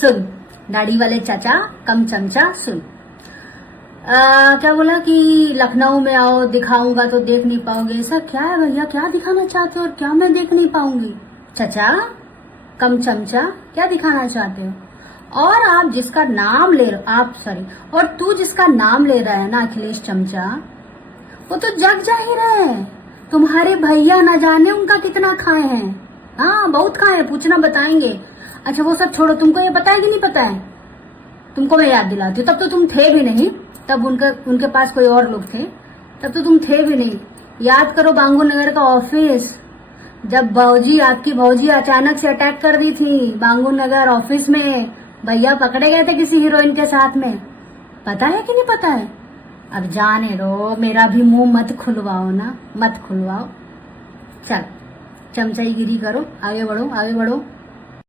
सुन दाढ़ी वाले चाचा कम चमचा सुन। क्या बोला कि लखनऊ में आओ दिखाऊंगा तो देख नहीं पाओगे। ऐसा क्या है भैया, क्या दिखाना चाहते हो और क्या मैं देख नहीं पाऊंगी? चाचा कम चमचा क्या दिखाना चाहते हो? और आप जिसका नाम ले आप सॉरी और तू जिसका नाम ले रहा है ना अखिलेश चमचा, वो तो जग जाहिर है तुम्हारे भैया न जाने उनका कितना खाए हैं। हाँ बहुत खाए हैं, पूछना बताएंगे। अच्छा वो सब छोड़ो, तुमको ये पता है कि नहीं पता है? तुमको मैं याद दिलाती हूँ, तब तो तुम थे भी नहीं, तब उनके पास कोई और लोग थे, तब तो तुम थे भी नहीं। याद करो बांगू नगर का ऑफिस, जब आपकी भौजी अचानक से अटैक कर दी थी बांगू नगर ऑफिस में, भैया पकड़े गए थे किसी हीरोइन के साथ में। पता है कि नहीं पता है? अब जाने दो, मेरा भी मुंह मत खुलवाओ ना, मत खुलवाओ। चल चमचाईगिरी करो, आगे बढ़ो आगे बढ़ो।